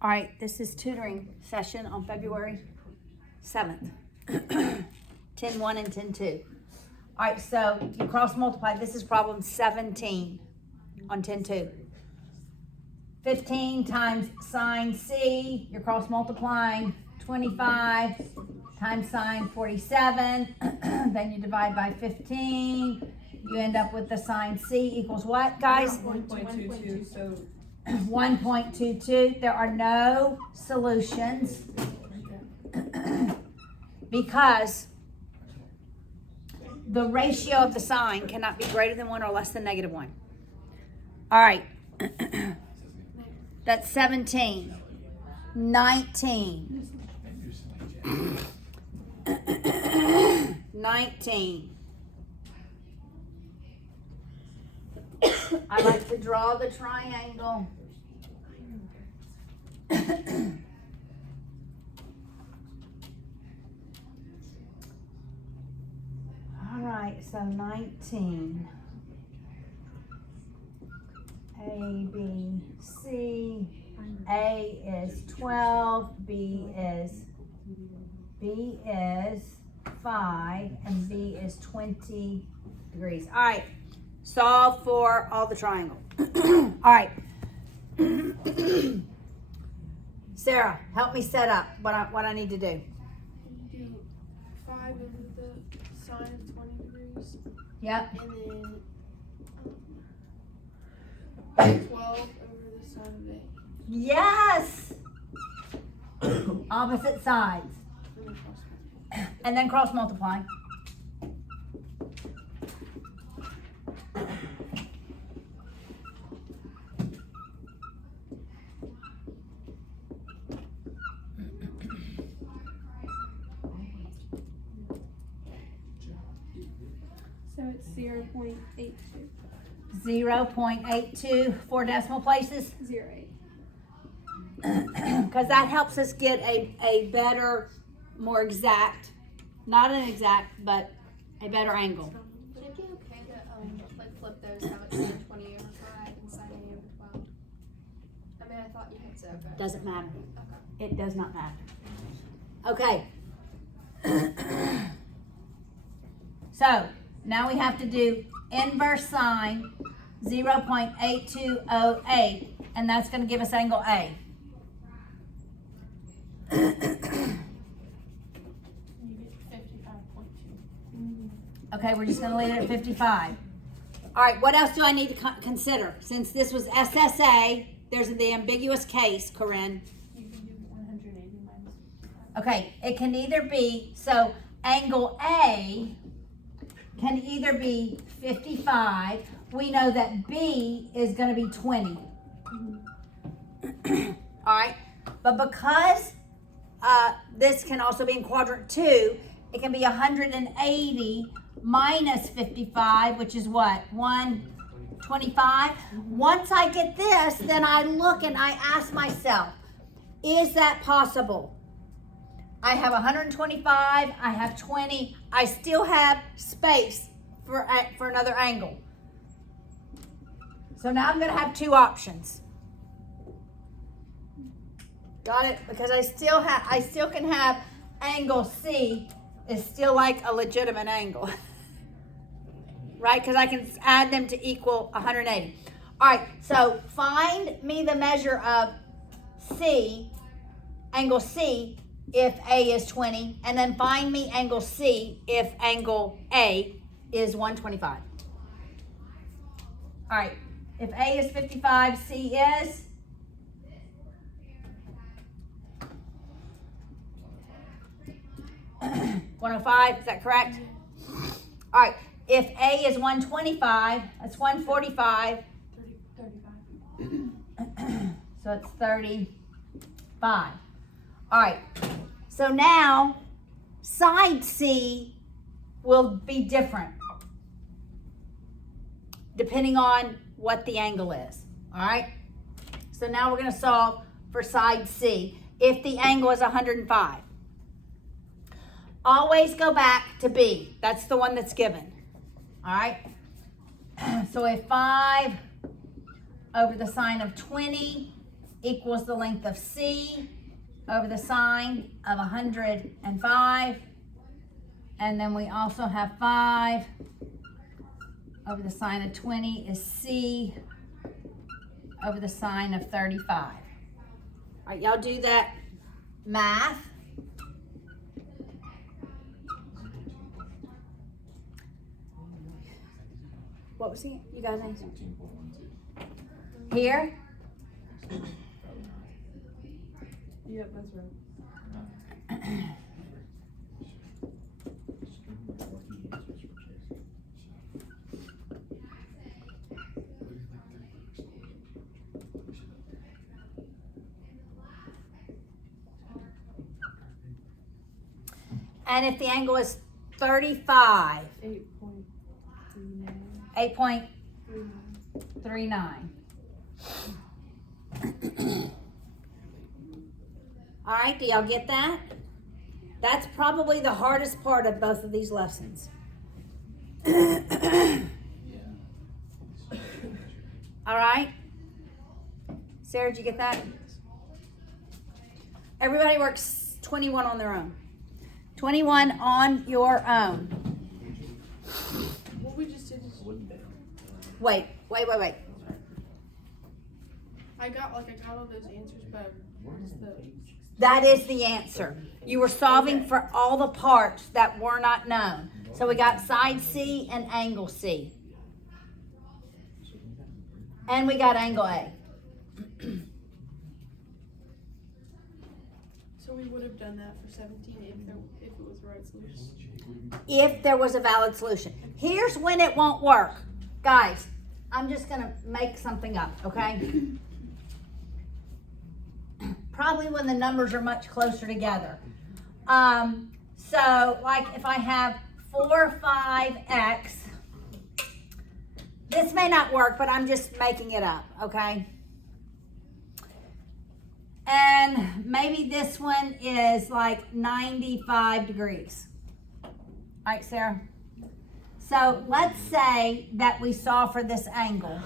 All right, this is tutoring session on February 7th. 10-1 and 10-2. All right, so you cross multiply. This is problem 17 on 10-2. 15 times sine C, you're cross multiplying 25 times sine 47. Then you divide by 15. You end up with the sine C equals what, guys? 1.22, so 1.22. There are no solutions because the ratio of the sign cannot be greater than 1 or less than -1. All right. That's 17. 19. 19. I like to draw the triangle. All right, so 19. A, B, C. A is 12, B is 5, and B is 20 degrees. All right, solve for all the triangle. All right. Sarah, help me set up what I need to do. do 5 over the sine of 20 degrees, Yep. and then 12 over the sine of 8. Yes. Opposite sides. And then cross multiply. So it's 0.82. 0.82, 4 decimal places. 0.8. Because that helps us get a better, more exact, not an exact, but a better angle. Would it be okay to like flip those, have it sine 20 over 5 and sine 8 over 12? I mean, I thought you had said okay. Doesn't matter. Okay. It does not matter. Okay. So now we have to do inverse sine 0.8208, and that's going to give us angle A. You get 55.2. Okay, we're just going to leave it at 55. All right, what else do I need to consider? Since this was SSA, there's the ambiguous case, Corinne. You can do 180 minus 55. Okay, it can either be, so angle A can either be 55. We know that B is going to be 20. All right, but because this can also be in quadrant 2, it can be 180 minus 55, which is what? 125. Once I get this, then I look and I ask myself, is that possible? I have 125, I have 20, I still have space for another angle. So now I'm going to have 2 options. Got it? Because I still can have angle C is still like a legitimate angle. Right? Because I can add them to equal 180. All right, so find me the measure of C, angle C, if A is 20, and then find me angle C if angle A is 125. All right, if A is 55, C is 105, is that correct? All right, if A is 125, that's 145. 35. So it's 35. All right, so now side C will be different depending on what the angle is. All right, so now we're going to solve for side C if the angle is 105. Always go back to B. That's the one that's given. All right. So if 5 over the sine of 20 equals the length of C over the sine of 105. And then we also have 5 over the sine of 20 is C over the sine of 35. All right, y'all do that math. What was he? You guys answer. Here? Yep, that's right. And if the angle is 35, 8.39. 8.39. All right, do y'all get that? That's probably the hardest part of both of these lessons. All right? Sarah, did you get that? Everybody works 21 on their own. 21 on your own. What we just did is Wait. I got all those answers, but what is the That is the answer. You were solving for all the parts that were not known. So we got side C and angle C. And we got angle A. So we would have done that for 17 if it was the right solution. If there was a valid solution. Here's when it won't work. Guys, I'm just going to make something up, okay? Probably when the numbers are much closer together. So, like if I have 4, 5x, this may not work, but I'm just making it up, okay? And maybe this one is like 95 degrees. All right, Sarah? So let's say that we solve for this angle.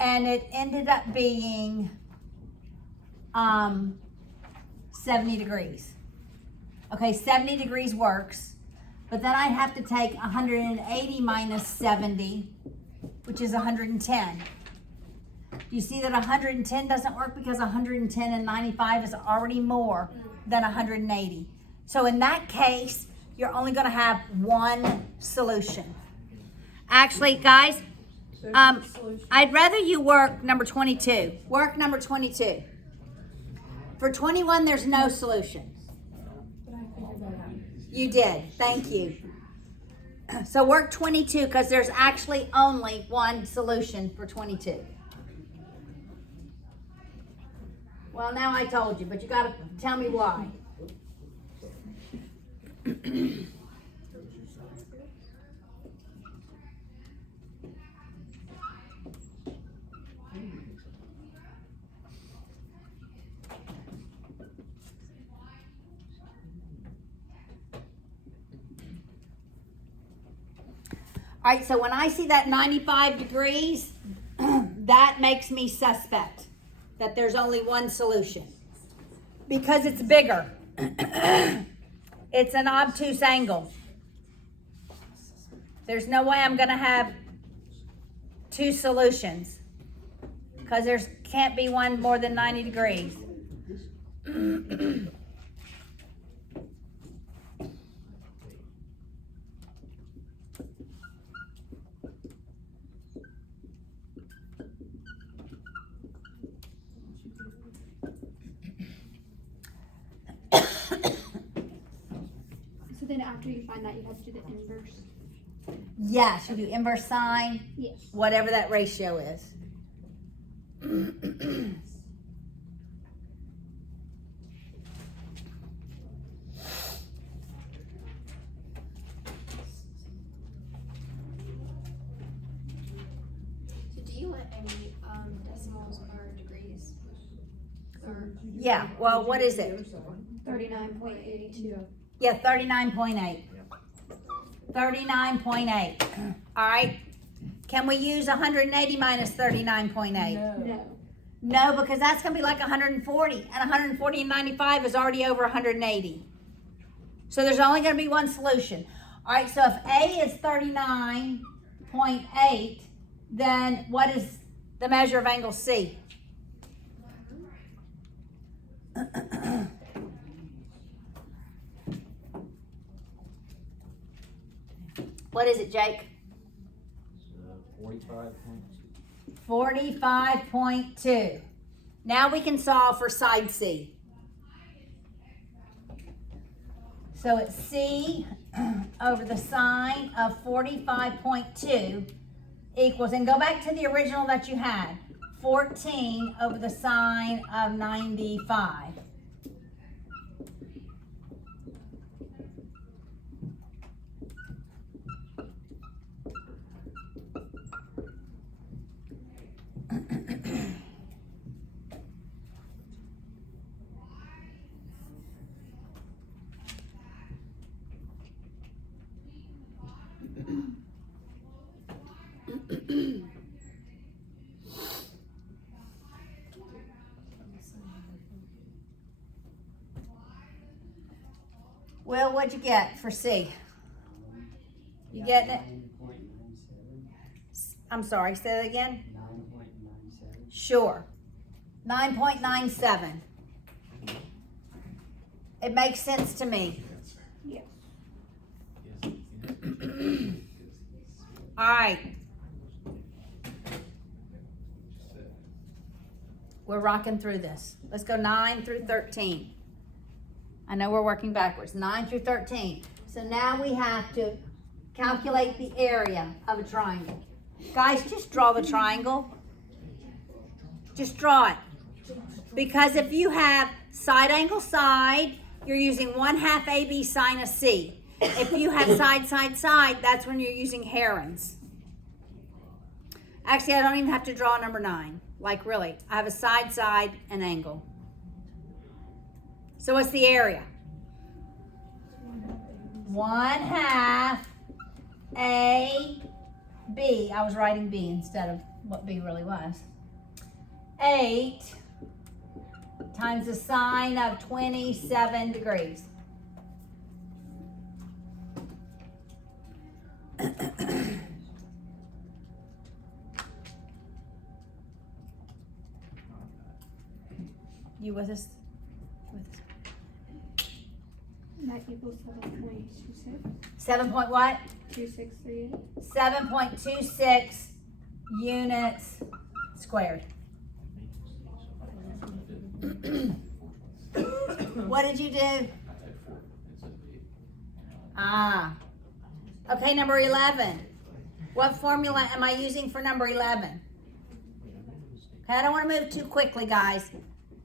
And it ended up being 70 degrees. Okay, 70 degrees works. But then I have to take 180 minus 70, which is 110. You see that 110 doesn't work because 110 and 95 is already more than 180. So in that case, you're only going to have one solution. Actually, guys, I'd rather you work number 22. Work number 22. For 21, there's no solution. But I figured that out. You did. Thank you. So work 22 because there's actually only one solution for 22. Well, now I told you, but you got to tell me why. All right, so when I see that 95 degrees, that makes me suspect that there's only one solution because it's bigger. It's an obtuse angle. There's no way I'm gonna have two solutions because there can't be one more than 90 degrees. So then after you find that, you have to do the inverse. Yes, you do inverse sine, Yes. whatever that ratio is. So do you want any decimals or degrees? Or Yeah, well, what is it? 39.82. Yeah, 39.8. 39.8. All right. Can we use 180 minus 39.8? No. No. No, because that's gonna be like 140, and 140 and 95 is already over 180. So there's only gonna be one solution. All right, so if A is 39.8, then what is the measure of angle C? What is it, Jake? 45.2. 45.2. Now we can solve for side C. So it's C over the sine of 45.2 equals, and go back to the original that you had, 14 over the sine of 95. Will, what'd you get for C? You getting it? 9.97. I'm sorry, say that again? 9.97. Sure. 9.97. It makes sense to me. Yes. All right. We're rocking through this. Let's go 9 through 13. I know we're working backwards. 9 through 13. So now we have to calculate the area of a triangle. Guys, just draw the triangle. Just draw it. Because if you have side angle side, you're using 1/2 AB sine of C. If you have side, side, side, that's when you're using herons. Actually, I don't even have to draw number 9. Like really, I have a side, side, and angle. So what's the area? 1/2 AB. I was writing B instead of what B really was. 8 times the sine of 27 degrees. You with us? With us. That equals 7.26. 7 point what? 2638. 7.26 units squared. What did you do? Ah. Okay, number 11. What formula am I using for number 11? Okay, I don't want to move too quickly, guys.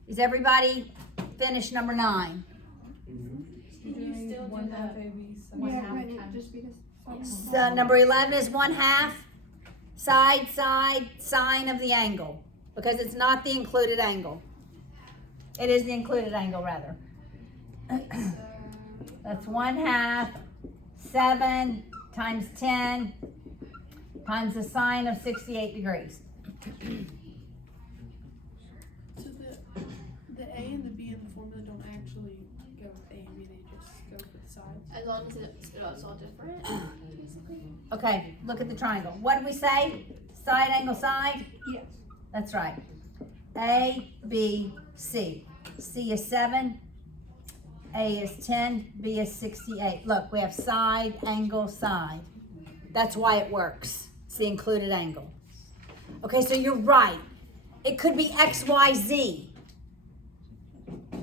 Is everybody finished number 9? Yeah, right, just because. So number 11 is 1/2 side, side, sine of the angle, because it's not the included angle. It is the included angle, rather. That's 1/2 7 times 10 times the sine of 68 degrees. So the A and the B in the formula don't actually go with A and B, they just go for the sides. As long as it's all different, basically. Okay, look at the triangle. What did we say? Side, angle, side? Yes. That's right. A, B, C. C is 7, A is 10, B is 68. Look, we have side, angle, side. That's why it works. It's the included angle. Okay, so you're right. It could be XYZ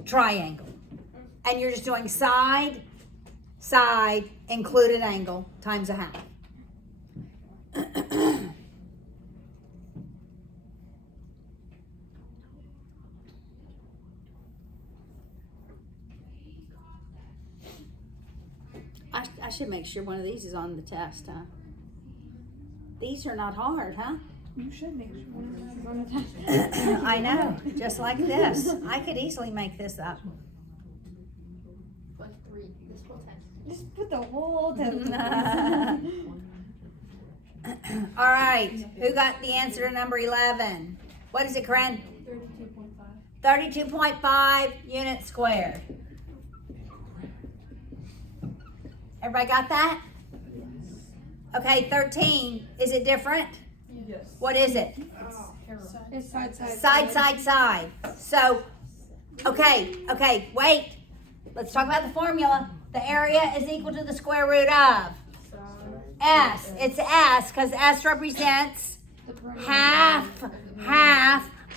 triangle. And you're just doing side, side, included angle times 1/2. I should make sure one of these is on the test, huh? These are not hard, huh? You should make sure one of those is on the test. I know, just like this. I could easily make this up. Like 3, this whole test. Just put the whole test. All right, who got the answer to number 11? What is it, Corinne? 35. 32.5 units squared. Everybody got that? Okay, 13, is it different? Yes. What is it? It's side. Side. So, okay, wait. Let's talk about the formula. The area is equal to the square root of S. It's S because S represents half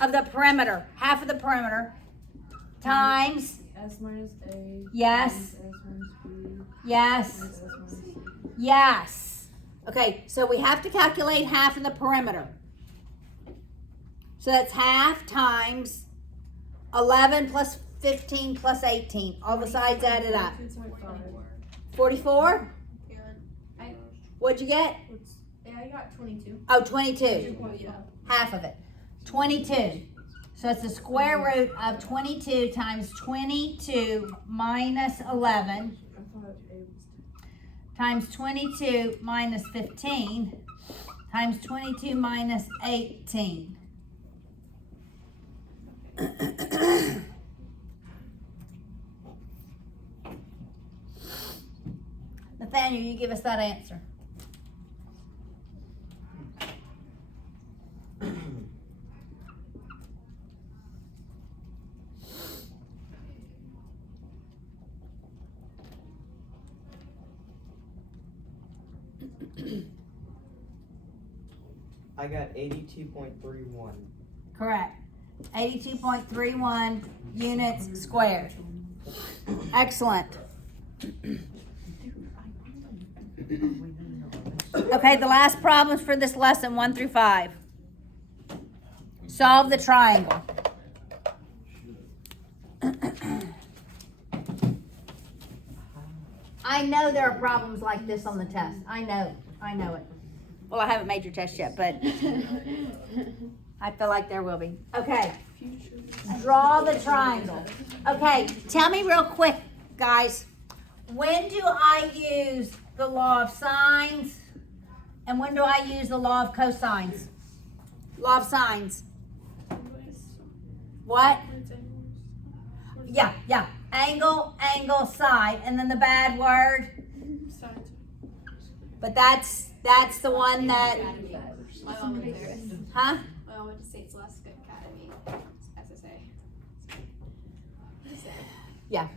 of the perimeter. Half of the perimeter times, S minus A. yes, S minus B. yes, S minus C. yes. Okay, so we have to calculate half of the perimeter. So that's half times 11 plus 15 plus 18. All the sides added up. 44? Yeah. What'd you get? I got 22. Oh, 22. Yeah. Half of it. 22. So it's the square root of 22 times 22 minus 11 I thought A was times 22 minus 15 times 22 minus 18. Nathaniel, you give us that answer. I got 82.31. Correct. 82.31 units squared. Excellent. Okay, the last problems for this lesson, 1 through 5. Solve the triangle. I know there are problems like this on the test. I know it. Well, I haven't made your test yet, but I feel like there will be. Okay, draw the triangle. Okay, tell me real quick, guys. When do I use the law of sines? And when do I use the law of cosines? Law of sines. What? Yeah. Angle, side, and then the bad word. Sides. But that's the one that, My mom went there. huh? My mom went to St. Celestia Academy, SSA. Yeah.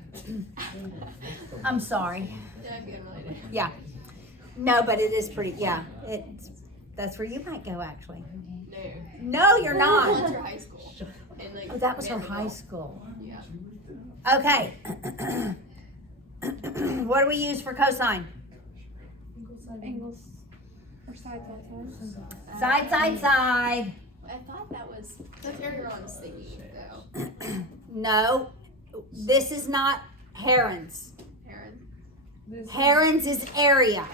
I'm sorry. Yeah, I'm getting related. Yeah. No, but it is pretty, yeah. That's where you might go, actually. No, you're I went not. to her high school. And, like, Oh, that was her Vanderbilt. high school. Yeah. Okay. What do we use for cosine? Angles. Or side. Side. I thought that was, that's area I was thinking, though. No, this is not herons. Aaron. Herons is area.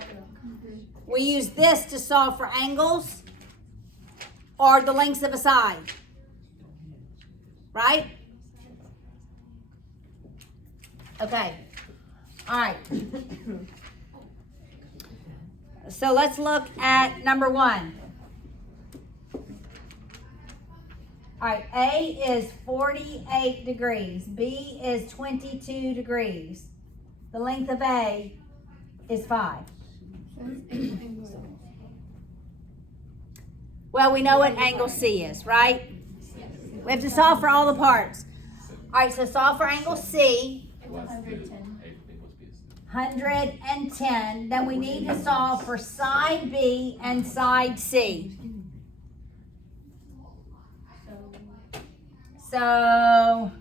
We use this to solve for angles or the lengths of a side. Right? Okay. All right. So let's look at number 1. All right, A is 48 degrees. B is 22 degrees. The length of A is 5. Well, we know what angle C is, right? We have to solve for all the parts. All right, so solve for angle C. 110. Then we need to solve for side B and side C. So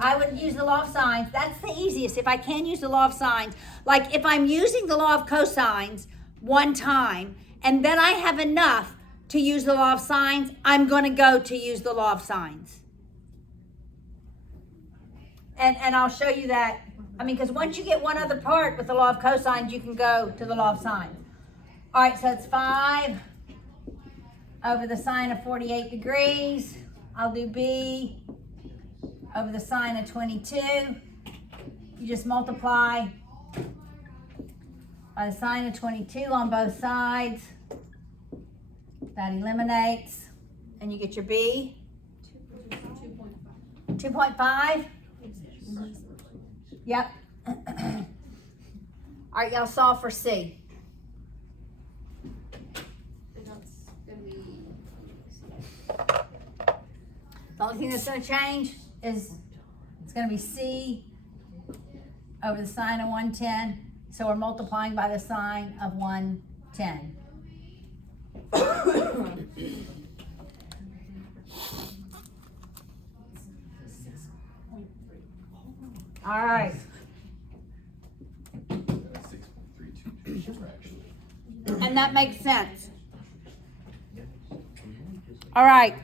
I would use the law of sines. That's the easiest. If I can use the law of sines, like if I'm using the law of cosines one time and then I have enough to use the law of sines, I'm going to go to use the law of sines. And I'll show you that. I mean, because once you get one other part with the law of cosines, you can go to the law of sines. All right, so it's 5 over the sine of 48 degrees. I'll do B over the sine of 22. You just multiply by the sine of 22 on both sides. That eliminates, and you get your B. 2.5? Yep. All right, y'all solve for C. And that's gonna be. The only thing that's gonna change is it's gonna be C over the sine of 110. So we're multiplying by the sine of 110. All right. 6.322 actually. And that makes sense. All right.